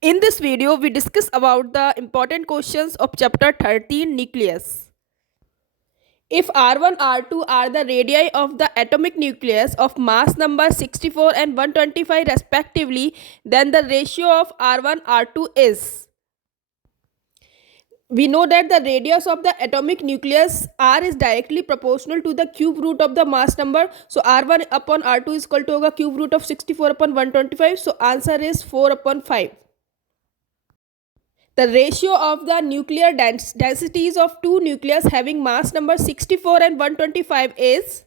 In this video, we discuss about the important questions of chapter 13 nucleus. If R1, R2 are the radii of the atomic nucleus of mass number 64 and 125 respectively, then the ratio of R1, R2 is. We know that the radius of the atomic nucleus R is directly proportional to the cube root of the mass number. So R1 upon R2 is equal to होगा cube root of 64 upon 125. So answer is 4 upon 5. The ratio of the nuclear densities of two nucleus having mass number 64 and 125 is,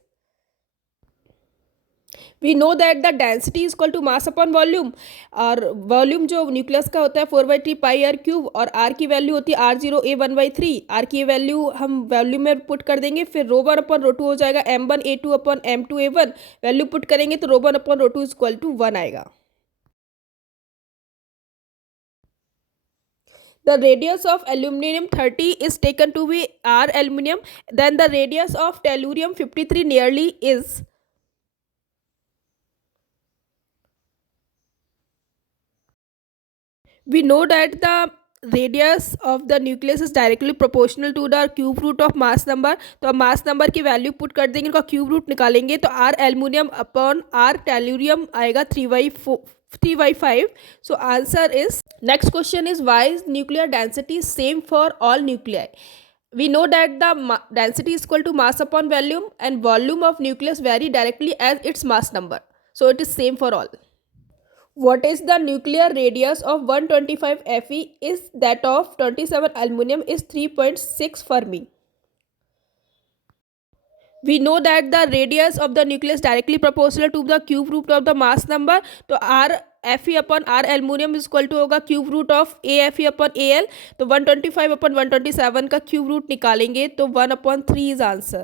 we know that the density is equal to mass upon volume, और volume जो nucleus का होता है 4/3 πr³ और are की value होती है r0a1/3. Are की वैल्यू हम वॉल्यूम में पुट कर देंगे, फिर ρ1/ρ2 हो जाएगा m1a2/m2a1. वैल्यू पुट करेंगे तो ρ1/ρ2 इज इक्वल टू 1 आएगा. The radius of aluminum 30 is taken to be R aluminum. Then the radius of tellurium 53 nearly is. We know that the radius of the nucleus is directly proportional to the cube root of mass number. तो अब mass number की value put कर देंगे, उनका cube root निकालेंगे तो R aluminum upon R tellurium आएगा 3/5. So answer is, next question is, why is nuclear density same for all nuclei? We know that the density is equal to mass upon volume, and volume of nucleus vary directly as its mass number. So it is same for all. What is the nuclear radius of 125 Fe is that of 27 aluminum is 3.6 Fermi. We know that the radius of the nucleus directly proportional to the cube root of the mass number. तो R Fe upon R aluminum is equal to होगा cube root of A Fe upon Al. तो 125 upon 127 का cube root निकालेंगे तो 1/3 is answer.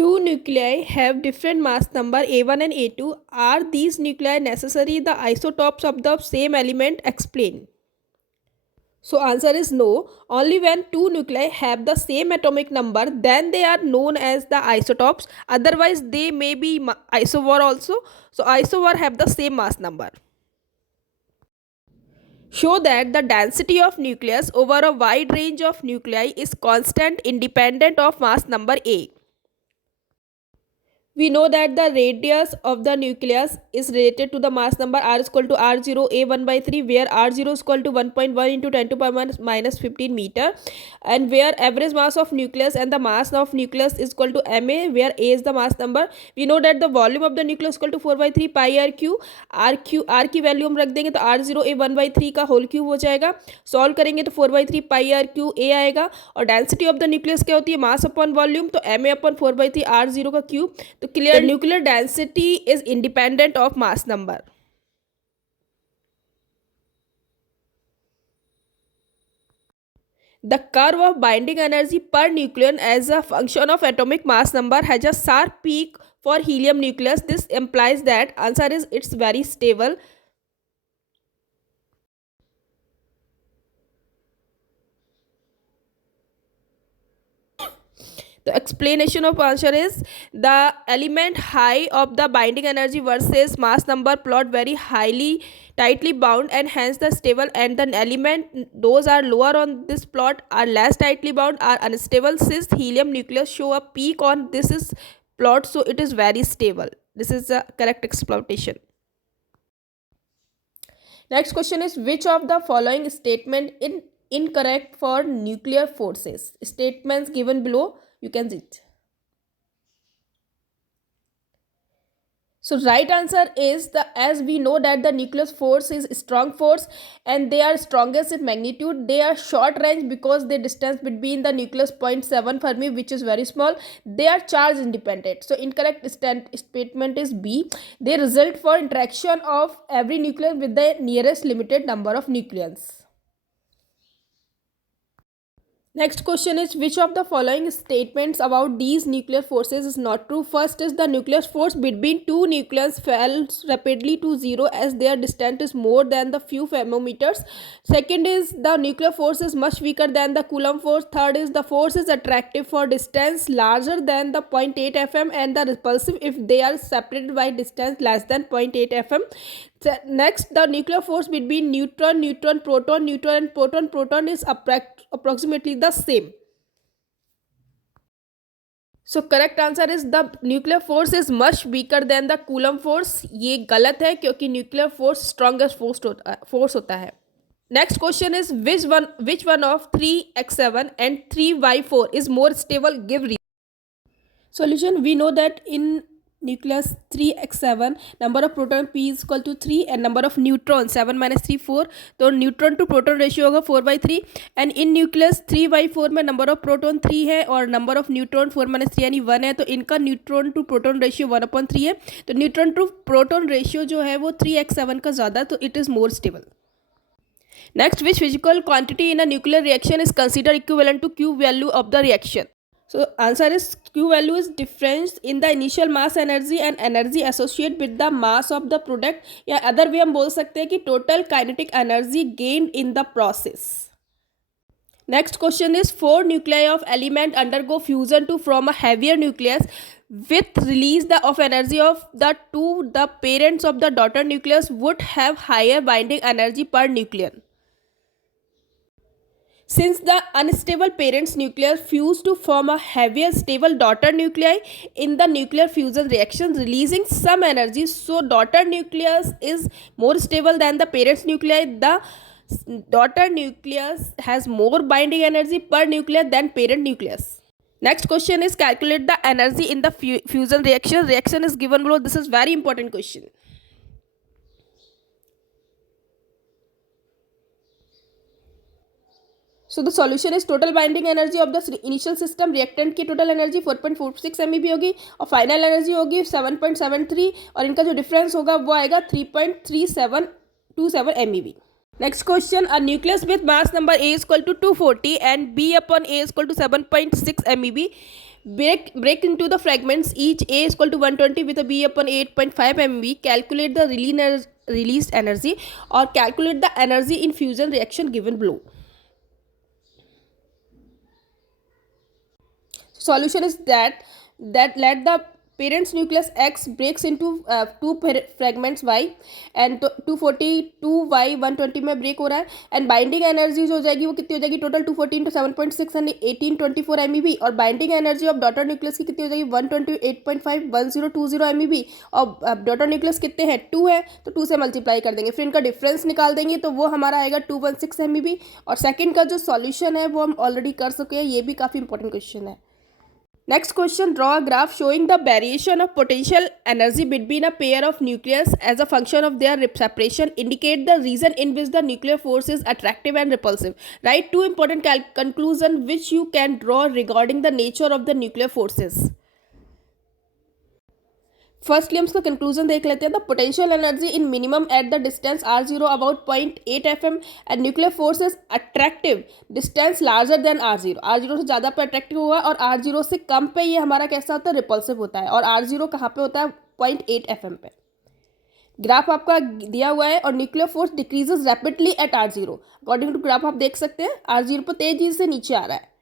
Two nuclei have different mass number A1 and A2. Are these nuclei necessary the isotopes of the same element? Explain. So answer is no. Only when two nuclei have the same atomic number, then they are known as the isotopes. Otherwise they may be isovar also. So isovar have the same mass number. Show that the density of nucleus over a wide range of nuclei is constant independent of mass number A. We know that the radius of the nucleus is related to the mass number R is equal to r0a1/3, where r0 is equal to 1.1 into 10 to power minus 15 meter, and where average mass of nucleus and the mass of nucleus is equal to ma, where a is the mass number. We know that the volume of the nucleus is equal to 4/3 πr³. r की value हम रख देंगे तो r0a1/3 का whole cube हो जाएगा. Solve करेंगे तो 4/3 πr³ a आएगा. और डेंसिटी ऑफ द न्यूक्लियस क्या होती है? मास अपॉन वॉल्यूम, तो ma/4/3 r0 का क्यूब. तो clear nuclear density is independent of mass number. The curve of binding energy per nucleon as a function of atomic mass number has a sharp peak for helium nucleus. This implies that answer is it's very stable. The explanation of answer is, the element high of the binding energy versus mass number plot very highly tightly bound and hence the stable, and the element those are lower on this plot are less tightly bound are unstable. Since helium nucleus show a peak on this is plot, so it is very stable. This is the correct explanation. Next question is, which of the following statement is incorrect for nuclear forces? Statements given below, you can see it. So right answer is, as we know that the nucleus force is strong force and they are strongest in magnitude. They are short range because the distance between the nucleus 0.7 Fermi, which is very small. They are charge independent. So incorrect statement is B. They result for interaction of every nucleon with the nearest limited number of nucleons. Next question is, which of the following statements about these nuclear forces is not true? First is, the nuclear force between two nucleons falls rapidly to zero as their distance is more than the few femometers. Second is, the nuclear force is much weaker than the Coulomb force. Third is, the force is attractive for distance larger than the 0.8 fm and the repulsive if they are separated by distance less than 0.8 fm. Next, the nuclear force between neutron, neutron, proton, neutron and proton, proton is approximately the same. So correct answer is, the nuclear force is much weaker than the Coulomb force. ये गलत है क्योंकि nuclear force strongest force होता है. Next question is, which one of 3x7 and 3y4 is more stable? Give reason. Solution: we know that in nucleus 3x7 number of proton p is equal to 3 and number of neutron 7 minus 3 4. तो neutron to proton ratio होगा 4/3 and in nucleus 3/4 में number of proton 3 है और number of neutron 4 minus 3 यानी 1 है. तो इनका neutron to proton ratio 1/3 है. तो न्यूट्रॉन टू प्रोटॉन रेशियो जो है वो 3x7 का ज़्यादा, तो it is more stable. Next, which physical quantity in a nuclear reaction is considered equivalent to Q value of the reaction? So answer is, Q value is difference in the initial mass energy and energy associated with the mass of the product, या other way हम बोल सकते हैं कि total kinetic energy gained in the process. Next question is, 4 nuclei of element undergo fusion to form a heavier nucleus with release of energy of the two. The parents of the daughter nucleus would have higher binding energy per nucleon. Since the unstable parents nucleus fuse to form a heavier stable daughter nuclei in the nuclear fusion reaction releasing some energy, so daughter nucleus is more stable than the parents nuclei. The daughter nucleus has more binding energy per nucleus than parent nucleus. Next question is, calculate the energy in the fusion reaction. Reaction is given below. This is very important question. So the solution is, total binding energy of the initial system reactant की total energy 4.46 MeV होगी और final energy होगी 7.73 और इनका जो difference होगा वो आएगा 3.3727 MeV. Next question, a nucleus with mass number A is equal to 240 and B upon A is equal to 7.6 MeV break into the fragments, each A is equal to 120 with a B upon 8.5 MeV. Calculate the released energy or calculate the energy in fusion reaction given below. Solution is that let the parents nucleus X breaks into two fragments Y and 242Y 120 में break हो रहा है and binding energy जो हो जाएगी वो कितनी हो जाएगी टोटल 240 इंटू 7.6 यानी 1824 MeV और binding energy of daughter nucleus की कितनी हो जाएगी 128.5 1020 MeV और डॉटर न्यूक्लियस कितने हैं 2 है तो 2 से मल्टीप्लाई कर देंगे फिर इनका डिफरेंस निकाल देंगे तो वो हमारा आएगा 216 MeV और सेकेंड का जो सॉल्यूशन है वो हम ऑलरेडी कर सके हैं. ये भी काफ़ी इंपॉर्टेंट क्वेश्चन है. Next question, draw a graph showing the variation of potential energy between a pair of nucleus as a function of their separation. Indicate the reason in which the nuclear force is attractive and repulsive. Write 2 important conclusions which you can draw regarding the nature of the nuclear forces. Firstly हम इसका conclusion देख लेते हैं. The potential energy in minimum at the distance r0 about 0.8 fm and nuclear force is attractive distance larger than r0. r0 से ज़्यादा पे attractive होगा और r0 से कम पे ये हमारा कैसा होता है रिपल्सिव होता है और r0 कहाँ पे होता है 0.8 fm पे. ग्राफ आपका दिया हुआ है और nuclear force decreases rapidly at r0. According to graph आप देख सकते हैं r0 पर तेजी से नीचे आ रहा है.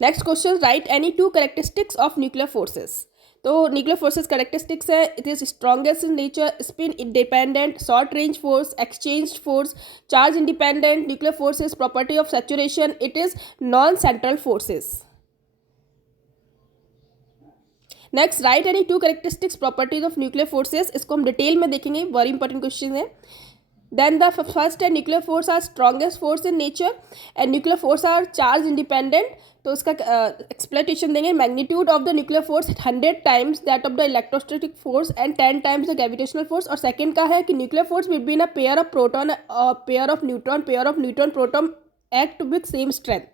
Next question, right any 2 characteristics of nuclear forces. तो न्यूक्लियर फोर्सेस कैरेक्टरिस्टिक्स है, it is strongest in nature, spin independent, short range force, exchange force, charge independent. Nuclear forces property of saturation, it is non central forces. Next, right any 2 characteristics properties of nuclear forces. इसको हम detail में देखेंगे, very important question है. Then the first है nuclear force are strongest force in nature and nuclear force are charge independent. तो इसका explanation देंगे. Magnitude of the nuclear force 100 times that of the electrostatic force and 10 times the gravitational force. और second का है कि nuclear force between a pair of proton pair of neutron proton act with same strength.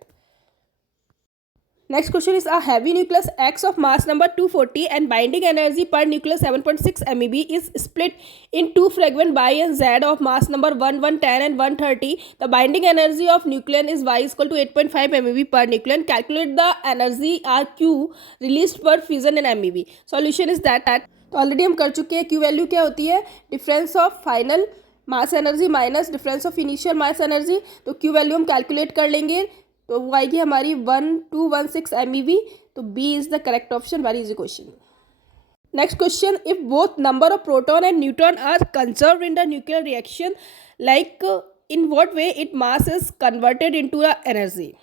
Next question is, a heavy nucleus X of mass number 240 and binding energy per nucleus 7.6 MeV is split in two fragments Y and Z of mass number 1, 110 and 130. The binding energy of nucleon is Y is equal to 8.5 MeV per nucleon. Calculate the energy RQ released per fusion in MeV. Solution is that तो already हम कर चुके हैं. Q value क्या होती है? Difference of final mass energy minus difference of initial mass energy. तो Q value हम कैलकुलेट कर लेंगे तो वो आएगी हमारी 1216 MeV. तो B is the correct option. Very easy question. Next question, if both number of proton and neutron are conserved in the nuclear reaction, like in what way its mass is converted into a energy.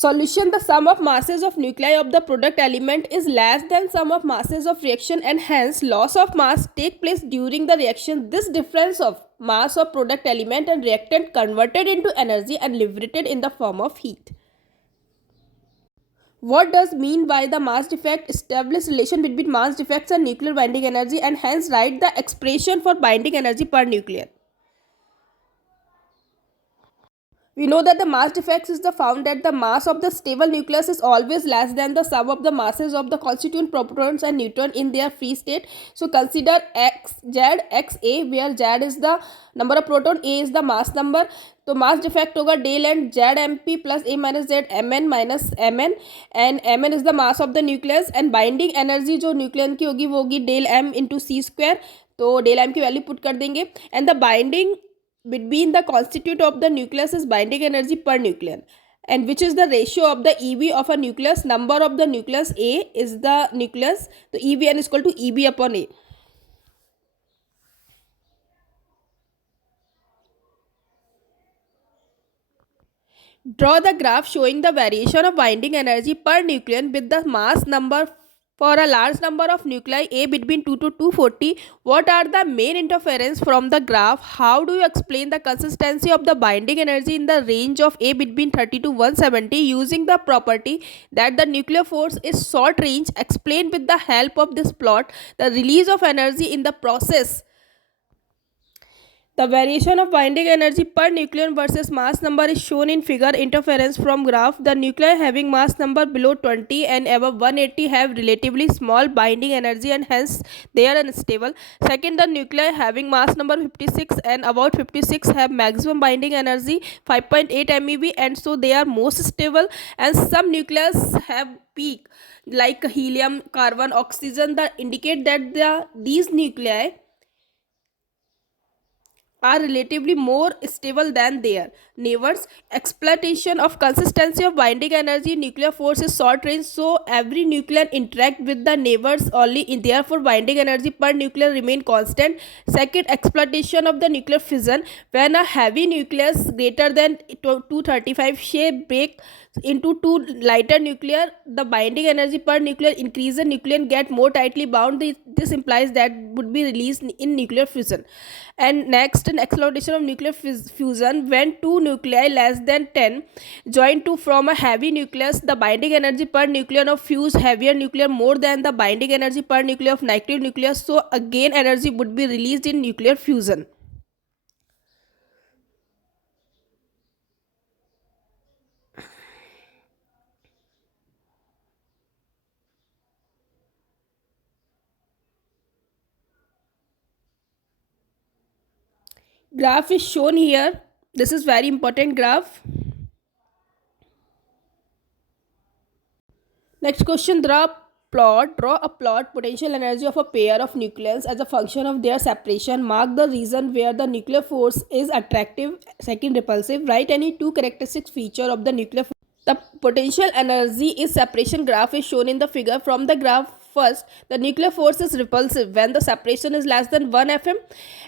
Solution, the sum of masses of nuclei of the product element is less than sum of masses of reaction and hence loss of mass take place during the reaction. This difference of mass of product element and reactant converted into energy and liberated in the form of heat. What does mean by the mass defect? Establish relation between mass defects and nuclear binding energy and hence write the expression for binding energy per nucleon. We know that the mass defects is the found that the mass of the stable nucleus is always less than the sum of the masses of the constituent protons and neutron in their free state. So consider x z x a, where z is the number of proton, a is the mass number. तो mass defect होगा del and Z M P plus A minus Z M N minus M N, and M N is the mass of the nucleus. And binding energy जो nucleon की होगी वो होगी del M into C square. तो del M की value put कर देंगे. And the binding between the constituent of the nucleus is binding energy per nucleon, and which is the ratio of the EV of a nucleus. Number of the nucleus A is the nucleus, so EVN is equal to EB upon A. Draw the graph showing the variation of binding energy per nucleon with the mass number for a large number of nuclei A between 2 to 240. What are the main interference from the graph? How do you explain the consistency of the binding energy in the range of A between 30 to 170 using the property that the nuclear force is short range? Explain with the help of this plot the release of energy in the process. The variation of binding energy per nucleon versus mass number is shown in figure. Interference from graph. The nuclei having mass number below 20 and above 180 have relatively small binding energy and hence they are unstable. Second, the nuclei having mass number 56 and about 56 have maximum binding energy 5.8 MeV and so they are most stable. And some nucleus have peak like helium, carbon, oxygen that indicate that these nuclei are relatively more stable than their neighbors. Exploitation of consistency of binding energy. Nuclear force is short range, so every nucleon interact with the neighbors only, in therefore binding energy per nucleon remain constant. Second, exploitation of the nuclear fission. When a heavy nucleus greater than 235 shape break into two lighter nuclear, the binding energy per nuclear increases. Nucleon get more tightly bound. This implies that would be released in nuclear fission. And next, an exploitation of nuclear fusion. When two nuclei less than 10 join to form a heavy nucleus, the binding energy per nucleon of fused heavier nuclear more than the binding energy per nucleus of negative nucleus, so again energy would be released in nuclear fusion. Graph is shown here. This is very important graph. Next question, draw a plot potential energy of a pair of nucleons as a function of their separation. Mark the region where the nuclear force is attractive, second repulsive. Write any two characteristic feature of the nuclear force. The potential energy is separation graph is shown in the figure. From the graph, first, the nuclear force is repulsive when the separation is less than 1 FM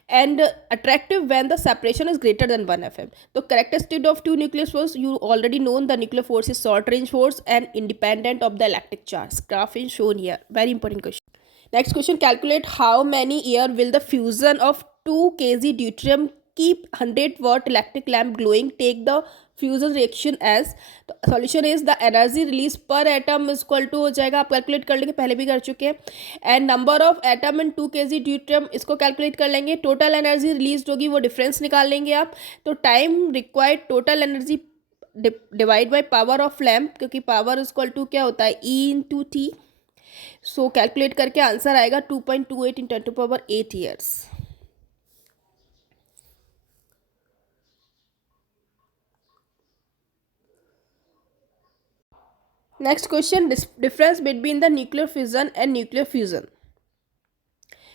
and attractive when the separation is greater than 1 FM. The characteristic of two nuclear force, you already know the nuclear force is short range force and independent of the electric charge. Graph is shown here. Very important question. Next question, calculate how many year will the fusion of 2 kg deuterium keep 100 watt electric lamp glowing. Take the fusion reaction as. Solution is the energy release per atom is equal to हो जाएगा, आप calculate कर लेंगे, पहले भी कर चुके हैं. And number of atom in 2 kg deuterium, इसको कैलकुलेट कर लेंगे. टोटल एनर्जी रिलीज होगी वो डिफरेंस निकाल लेंगे आप. तो time required total energy divide by power of lamp, क्योंकि पावर इक्वल टू क्या होता है ई इंटू टी. सो कैलकुलेट करके आंसर आएगा 2.28 इन 10⁸ years. Next question, difference between the nuclear fission and nuclear fusion.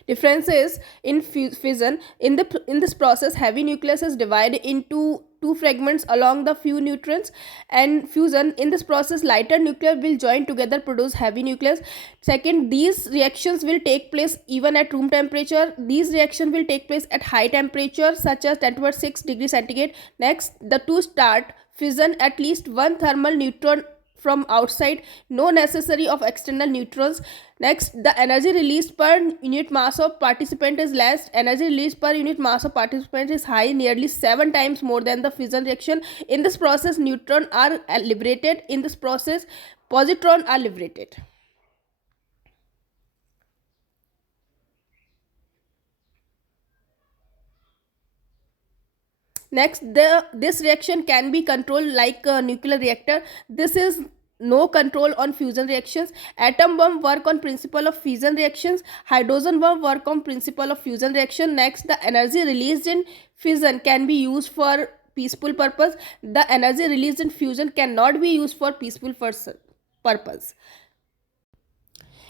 Difference is in fission, in this process, heavy nucleus is divided into two fragments along the few neutrons, and fusion, in this process, lighter nuclei will join together produce heavy nucleus. Second, these reactions will take place even at room temperature. These reactions will take place at high temperature such as 10⁶ degree centigrade. Next, the two start fission at least one thermal neutron from outside, no necessary of external neutrons. Next, the energy released per unit mass of participant is less. Energy released per unit mass of participant is high, nearly 7 times more than the fission reaction. In this process, neutrons are liberated. In this process, positrons are liberated. Next, this reaction can be controlled like a nuclear reactor. This is no control on fusion reactions. Atom bomb work on principle of fusion reactions. Hydrogen bomb work on principle of fusion reaction. Next, the energy released in fission can be used for peaceful purpose. The energy released in fusion cannot be used for peaceful purpose.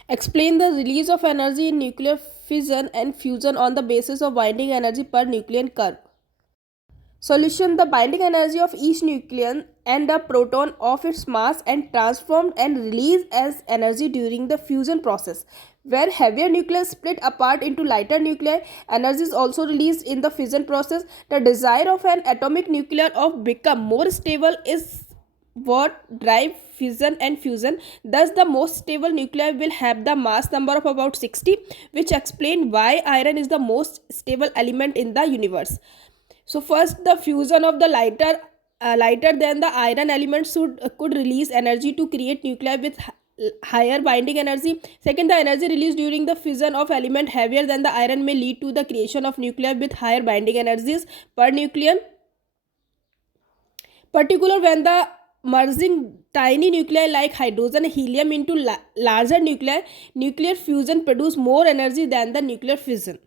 Explain the release of energy in nuclear fission and fusion on the basis of binding energy per nucleon curve. Solution: the binding energy of each nucleon and the proton of its mass and transformed and released as energy during the fusion process. Where heavier nuclei split apart into lighter nuclei, energy is also released in the fission process. The desire of an atomic nucleus of become more stable is what drive fission and fusion. Thus, the most stable nuclei will have the mass number of about 60, which explain why iron is the most stable element in the universe. So first, the fusion of the lighter than the iron element could release energy to create nuclei with higher binding energy. Second, the energy released during the fission of element heavier than the iron may lead to the creation of nuclei with higher binding energies per nucleon. Particular when the merging tiny nuclei like hydrogen and helium into larger nuclei, nuclear fusion produce more energy than the nuclear fission.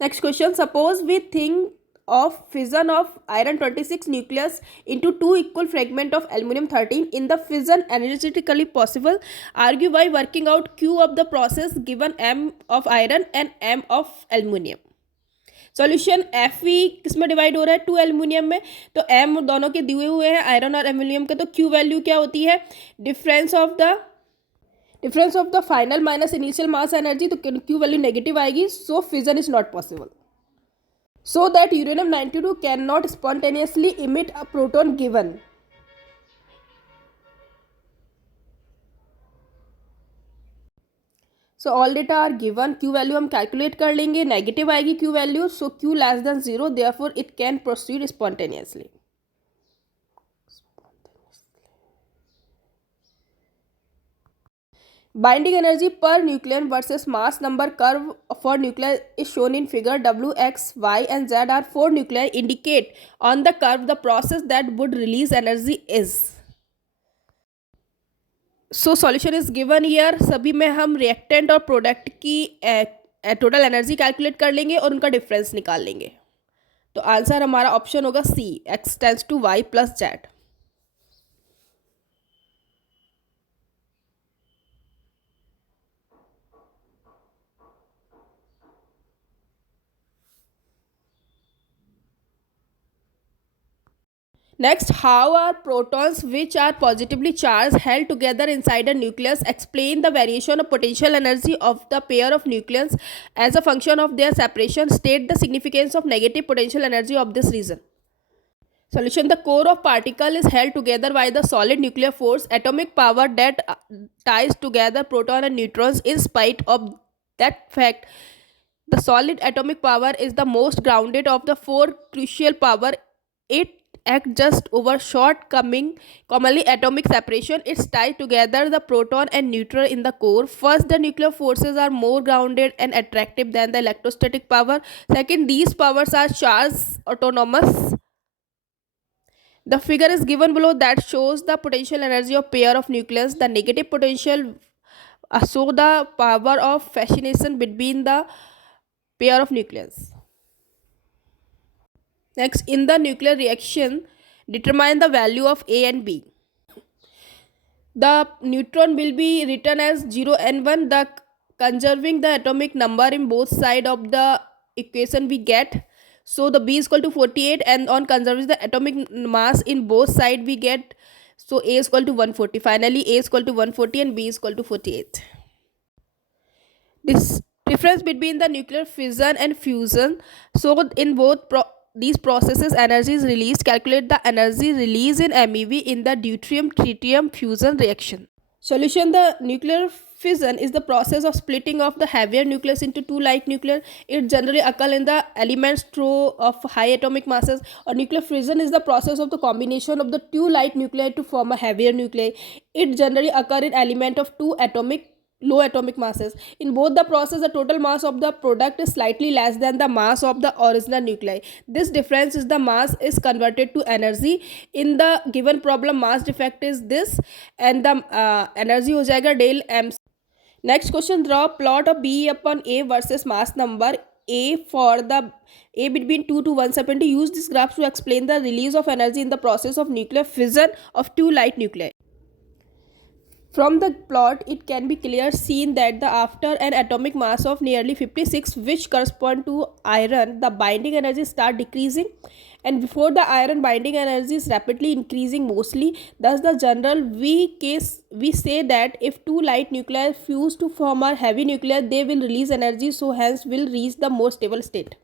Next question, suppose we think of fission of iron 26 nucleus into two equal fragment of aluminum 13. In the fission energetically possible, argue by working out Q of the process given M of iron and M of aluminum. Solution Fe किस में divide हो रहा है 2 aluminium में, तो M दोनों के दिए हुए हैं आयरन और एल्यूमिनियम के, तो Q वैल्यू क्या होती है difference of the final minus initial mass energy, तो Q वैल्यू नेगेटिव आएगी. So fission is not possible. So that uranium-92 cannot spontaneously emit a proton given. So all data are given. Q value हम calculate कर लेंगे. Negative आएगी Q value. So Q less than 0. Therefore it can proceed spontaneously. Binding energy per nucleon versus mass number curve for nuclei is shown in figure. W, X, Y and Z are 4 nuclei. Indicate on the curve the process that would release energy is. So solution is given here. सभी में हम reactant और product की total energy calculate कर लेंगे और उनका difference निकाल लेंगे. तो आंसर हमारा ऑप्शन होगा C, X tends to Y plus Z. Next, how are protons which are positively charged held together inside a nucleus? Explain the variation of potential energy of the pair of nucleons as a function of their separation. State the significance of negative potential energy of this region. Solution: the core of particle is held together by the solid nuclear force, atomic power that ties together proton and neutrons. In spite of that fact, the solid atomic power is the most grounded of the four crucial power. It act just over shortcoming, commonly atomic separation. It's tied together the proton and neutron in the core. First, the nuclear forces are more grounded and attractive than the electrostatic power. Second, these powers are charged autonomous The figure is given below that shows the potential energy of pair of nucleus. The negative potential show the power of fascination between the pair of nucleus. Next, in the nuclear reaction, determine the value of A and B. The neutron will be written as 0 and 1. The conserving the atomic number in both sides of the equation we get. So the B is equal to 48, and on conserving the atomic mass in both sides we get, so A is equal to 140. Finally, A is equal to 140 and B is equal to 48. This difference between the nuclear fission and fusion. So in both these processes energy is released. Calculate the energy release in MeV in the deuterium-tritium fusion reaction. Solution: the nuclear fission is the process of splitting of the heavier nucleus into two light nuclei. It generally occurs in the elements through of high atomic masses. Or nuclear fission is the process of the combination of the two light nuclei to form a heavier nuclei. It generally occurs in element of two low atomic masses. In both the process, the total mass of the product is slightly less than the mass of the original nuclei. This difference is the mass is converted to energy. In the given problem, mass defect is this, and the energy हो जाएगा del m. Next question: draw plot of B upon A versus mass number A for the A between 2 to 170. Use this graph to explain the release of energy in the process of nuclear fission of two light nuclei. From the plot, it can be clearly seen that after an atomic mass of nearly 56, which correspond to iron, the binding energy start decreasing, and before the iron binding energy is rapidly increasing mostly. Thus, the general we say that if two light nuclei fuse to form a heavy nucleus, they will release energy, so hence will reach the more stable state.